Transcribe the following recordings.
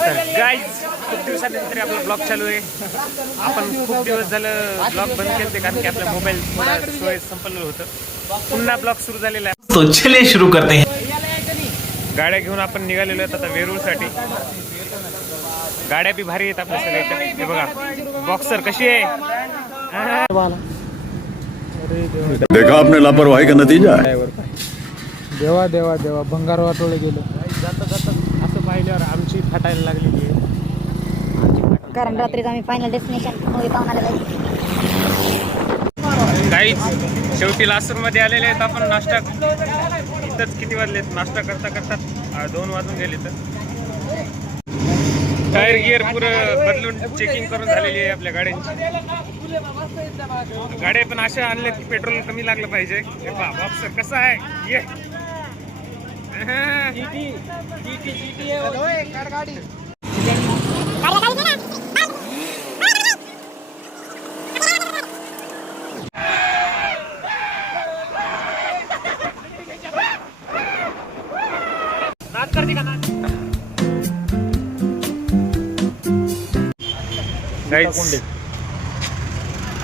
Guys खूप दिवसानंतर आपला ब्लॉग चालू आहे. आपण खूप दिवस झालं ब्लॉग बंद केले कारण की आपला मोबाईल थोडा स्टोरेज संपलं होतं. पुन्हा ब्लॉग सुरू झालेला आहे. तो चलिए शुरू करते हैं. गाड्या घेऊन आपण निघालेलो आहेत आता वेरूळसाठी. गाड्या बी भारी आहेत आपल्या सगळ्याच्या. हे बघा बॉक्सर कशी आहे. देखा आपने लापरवाही का नतीजा है. देवा देवा देवा भंगार वाटोळे गेलो. जाता जाता असं पाहिल्यावर आमची फाटायला लागलेली आहे. कारण रात्रीच आम्ही फायनल डेस्टिनेशन मूवी पाहून आलेलो आहे. काहीच शेवटी लासूरमध्ये आलेले आहेत आपण. नाश्ता इथंच किती वाजलेत नाश्ता करता करता 2 वाजून गेले. तर टायर गिअर पुरं बदलून चेकिंग करून झालेली आहे आपल्या गाड्यांची. गाड्या पण अशा आणल्या की पेट्रोल कमी लागलं पाहिजे. बॉक्सर कसा आहे ये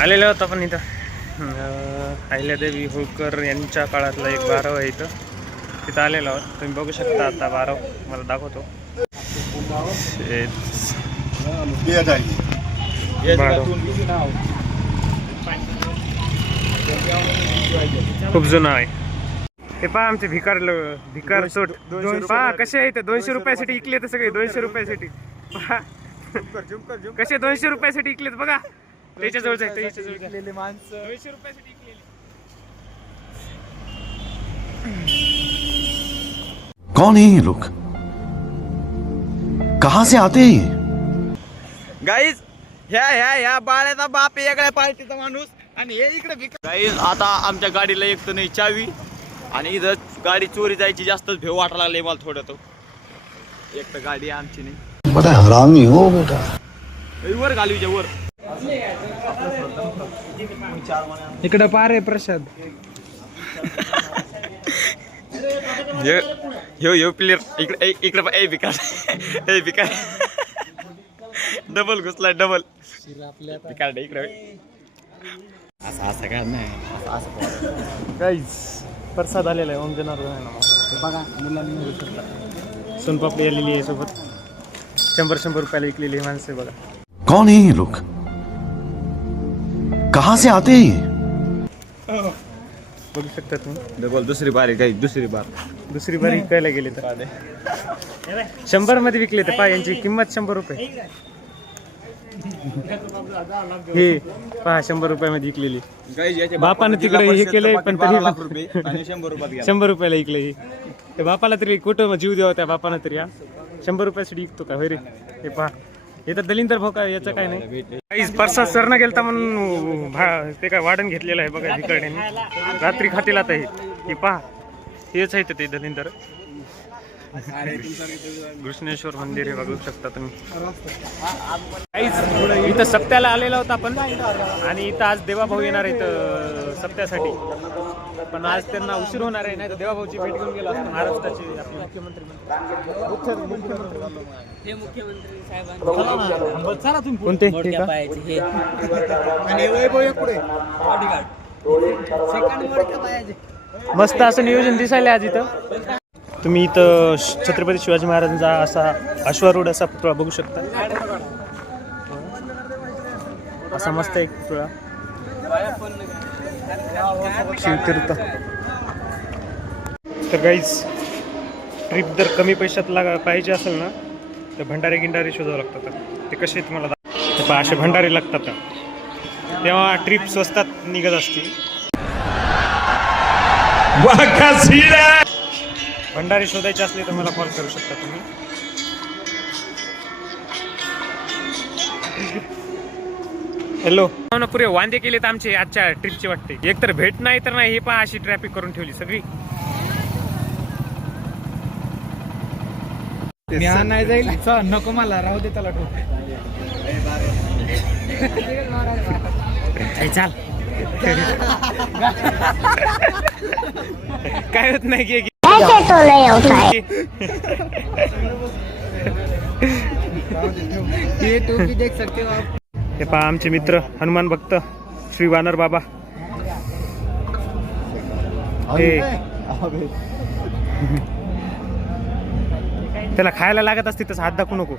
आलेलो होतो आपण इथं. अहिल्यादेवी होळकर यांच्या काळातला एक बारव आहे इथं. तिथं आलेलो आहोत. तुम्ही बघू शकता आता बारव मला दाखवतो. खूप जुना आहे. हे पहा आमचे भिकार सोट पहा कसे आहे. 200 रुपयासाठी इकले तर सगळे 200 रुपयासाठी. पहा कसे 200 रुपयासाठी इकलेत बघा. त्याच्या जवळ जायचं 200 रुपयासाठी इकलेले. कौन है ये लोग, कहां से आते हैं ये? गाईज ह्या बाळ्याचा बाप वेगळ्या पार्टीचा माणूस आणि हे इकडे गाईज आता आमच्या गाडीला एक तर नाही चावी आणि इथं गाडी चोरी जायची जास्तच भेव वाटायला लागले मला थोडं. तो एक तर गाडी आमची नाही. बड़ा हरामी हो बेटा. वर घालूच्या वर इकडे पारे प्रसाद. ह्यो प्लेअर इकडे बिकार डबल घुसला डबल बिकार इकडे. असं काय नाही. गाईज प्रसाद आलेला आहे. ओम जनार्दन बघा. मुलांनी सोनपापडी आलेली आहे सोबत. 100 रुपयाला विकलेली माणसं आहे बघा. कौन है ये लोग, कहां से आते हैं ये? बघू शकता तुम्ही. डबल दुसरी बार आहे. दुसरी बार विकायला गेले तर 100 मध्ये विकले तर पहा. यांची किंमत 100 रुपये. हे पहा 100 रुपयामध्ये विकलेली. बापानं तिकडे हे केलंय पण तरी 100 रुपयाला विकलं. हे त्या बापाला तरी कुठं जीव द्यावा त्या बापानं तरी. 100 रुपयासाठी विकतो का होय रे. हे पहा हे तर दलिंदर भाऊ काय याचं काय नाही. काहीच प्रसाद सरनं गेलता म्हणून ते काय वाढण घेतलेलं आहे बघा. इकडे रात्री खातील आता. हे पहा हेच आहे ते दलिंदर. कृष्णेश्वर मंदिर हे बघू शकता तुम्ही. काहीच इथं सप्त्याला आलेला होता आपण आणि इथं आज देवाभाऊ येणार आहेत सप्त्यासाठी. पण आज त्यांना उशीर होणार आहे. नाही तर देवाभाऊची भेट घेऊन गेला असतो. महाराष्ट्राचे आपले मुख्यमंत्री कोणते मस्त असं नियोजन दिसायला आज इथं. तुम्ही इथं छत्रपती शिवाजी महाराजांचा असा अश्वारूढ असा पुतळा बघू शकता. असा मस्त एक पुतळा शिवतीर्थ. तर गाईज ट्रिप जर कमी पैशात पाहिजे असेल ना तर भंडारे शोधावं लागतात. ते कसे तुम्हाला असे भंडारे लागतात तेव्हा ट्रिप स्वस्तात निघत असते. भंडारे शोधायचे असले तर मला कॉल करू शकता तुम्ही. हॅलो. पुरे वांदे केलेत आमचे आजच्या ट्रिपचे वाटते. एक तर भेट नाही तर नाही. हे पहा अशी ट्रॅफिक करून ठेवली सगळी. मी नाही जाईल नको मला राहू दे त्याला ठोक. चाल काय होत नाही की ऐसे तो नहीं होता है. ये टोपी देख सकते हो आप. हे पहा आमचे मित्र हनुमान भक्त श्री वानर बाबा. हे त्याला खायला लागत असते तसं हात दाखवू नको.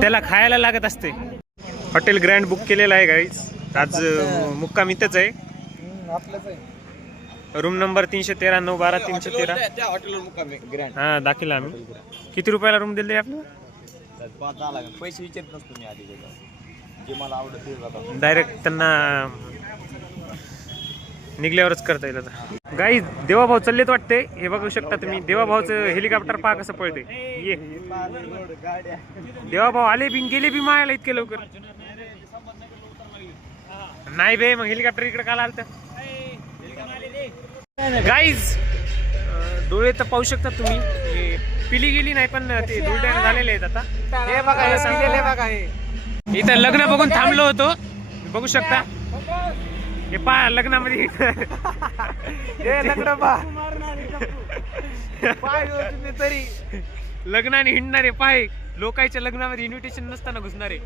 त्याला खायला लागत असते. हॉटेल ग्रँड बुक केलेलं आहे गाईज. आज मुक्काम इथंच आहे. Room number 313 912 313. त्या हॉटेलवर मुक्काम आहे, ग्रँड. हा दाखल आम्ही. किती रुपयाला रूम दिले आपल्याला? पैसे विचारत नसतो मी आधी. जे मला आवडत ते जातात. डायरेक्ट त्यांना निघल्यावरच करता येईल. आता गाई देवाभाऊ चाललेत वाटते. हे बघू शकता तुम्ही. देवाभाऊचं हेलिकॉप्टर पहा कसं पळते. ये देवाभाऊ आले बी गेले बी मायाला इतके लवकर नाही बे. मग हेलिकॉप्टर इकडे काला आलं तर गाईज डोळे तर पाहू शकता तुम्ही. पिली गेली नाही पण ते डोळ्याने झालेले आहेत आता. हे बघा हे सांगितले बघा हे. इथं लग्न बघून थांबलो होतो. बघू शकता. हे पहा लग्नामध्ये हे लग्न पहा. पाय होते तरी लग्नाने हिंडणारे पाय. लोकांच्या लग्नामध्ये इन्व्हिटेशन नसताना घुसणारे.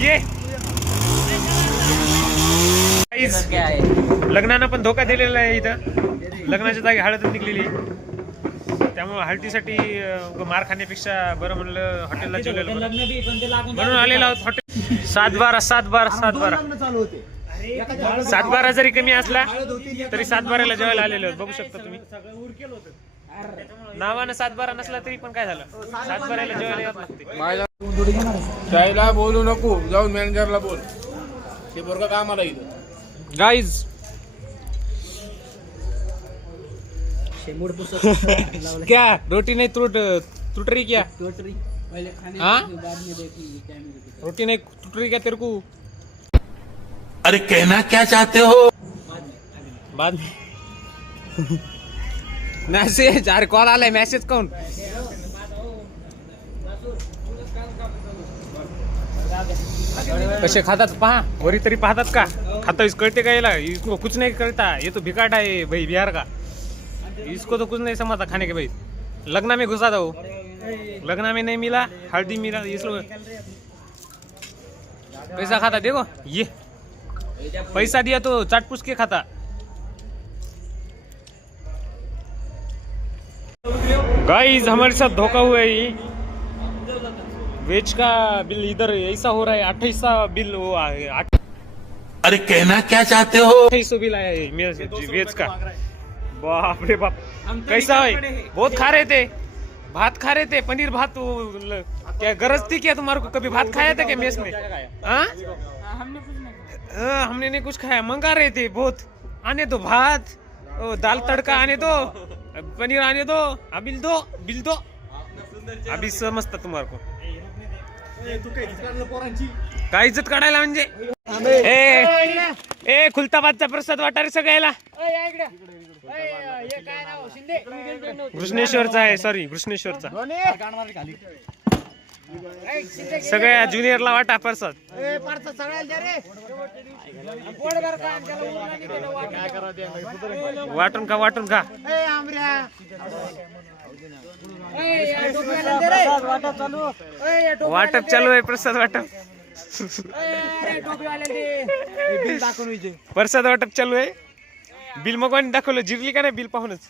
ये लग्नानं पण धोका दिलेला आहे. इथं लग्नाच्या जागी हळद निघलेली आहे. त्यामुळे हळदीसाठी मार खाण्यापेक्षा बरं म्हणलं हॉटेलला जेवलेलं बरं. म्हणून आलेला आहोत हॉटेल. 7-12 7-12 जरी कमी असला तरी 7-12ला जेवायला आलेलो आहोत. बघू शकता तुम्ही. नावानं 7-12 नसला तरी पण काय झालं 7-12ला जेवायला यावं लागते. त्याला बोलू नको. जाऊन मॅनेजरला बोल. ते पोरगा कामाला इथं. गाइस क्या रोटी नहीं टूट रही क्या? हाँ रोटी नहीं टूट रही क्या तेरे को? अरे कहना क्या चाहते हो? बाद में मैसेज. अरे कॉल आलाय. मैसेज कौन? कसे खातात पहा. वरी तरी पाहतात का? खाता इस कळते का? याला इसको कुछ नहीं करता. ये तो भिकाट है भाई बिहार का. इसको तो कुछ नहीं समझता खाने के भाई. लगना में घुसा दो. लगना में नहीं मिला हल्दी मिला इसलिए पैसा खाता. देखो ये पैसा दिया तो चाट पूछ के खाता. गाइस हमारे साथ धोखा हुआ है. वेज का बिल इधर ऐसा हो रहा है. 28 बिल वो अरे कहना क्या चाहते हो? 2800 बिल आया है वेज का. बाप रे बाप. कैसा है? बहुत खा रहे थे. भात खा रहे थे. पनीर भात. क्या गरज थी क्या तुम्हारे को? कभी भात खाया था क्या मेस में? हाँ हमने नहीं कुछ खाया. मंगा रहे थे बहुत. आने दो भात. दाल तड़का आने दो. पनीर आने दो. बिल दो. अभी समजता तुम्हारे को काय इज्जत काढायला म्हणजे. ए खुलताबादचा प्रसाद वाटा रे सगळ्याला. कृष्णेश्वरचा आहे. सॉरी कृष्णेश्वरचा. सगळ्या ज्युनियरला वाटा प्रसाद. वाटून खा. वाटप चालू आहे. प्रसाद वाटप. प्रसाद वाटप चालू आहे. बिल मग दाखवलं. जिरली का नाही बिल पाहूनच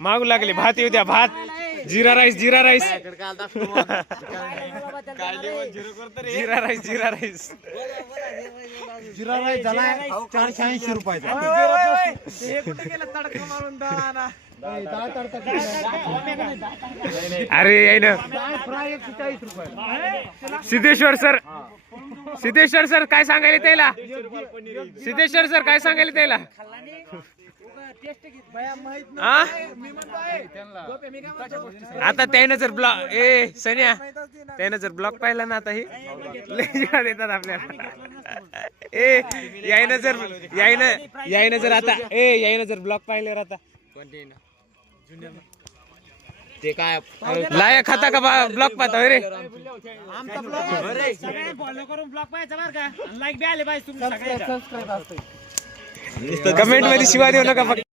मागू लागले. भात येऊ द्या. भात जिरा राईस. जिरा राईस. झाला 480 रुपयाचा. अरे आहे ना सिद्धेश्वर सर काय सांगायला त्याला. सिद्धेश्वर सर काय सांगायला त्याला. आता त्यानं जर ब्लॉक सन्या त्यानं जर ब्लॉक पाहिला ना आता हे देतात आपल्याला. यायनं जर आता यायनं जर ब्लॉक पाहिल्यावर आता ते काय लायक खाता का ब्लॉक पाहता रे कमेंट मध्ये शिवाय देऊ नका फक्त